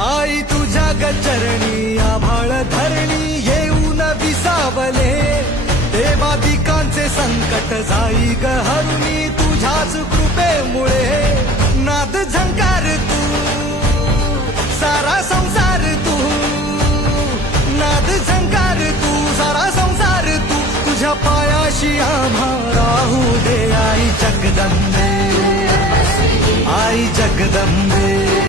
आई तुझ्या गचरणी आभाळ धरणी येऊन विसावले, देवादिकांचे संकट जाई ग हरुणी तुझ्याच कृपेमुळे. नाद झंकार तू सारा संसार तू, नाद झंकार तू सारा संसार तू, तुझ्या पायाशी आम्हा राहू दे आई जगदंबे, आई जगदंबे.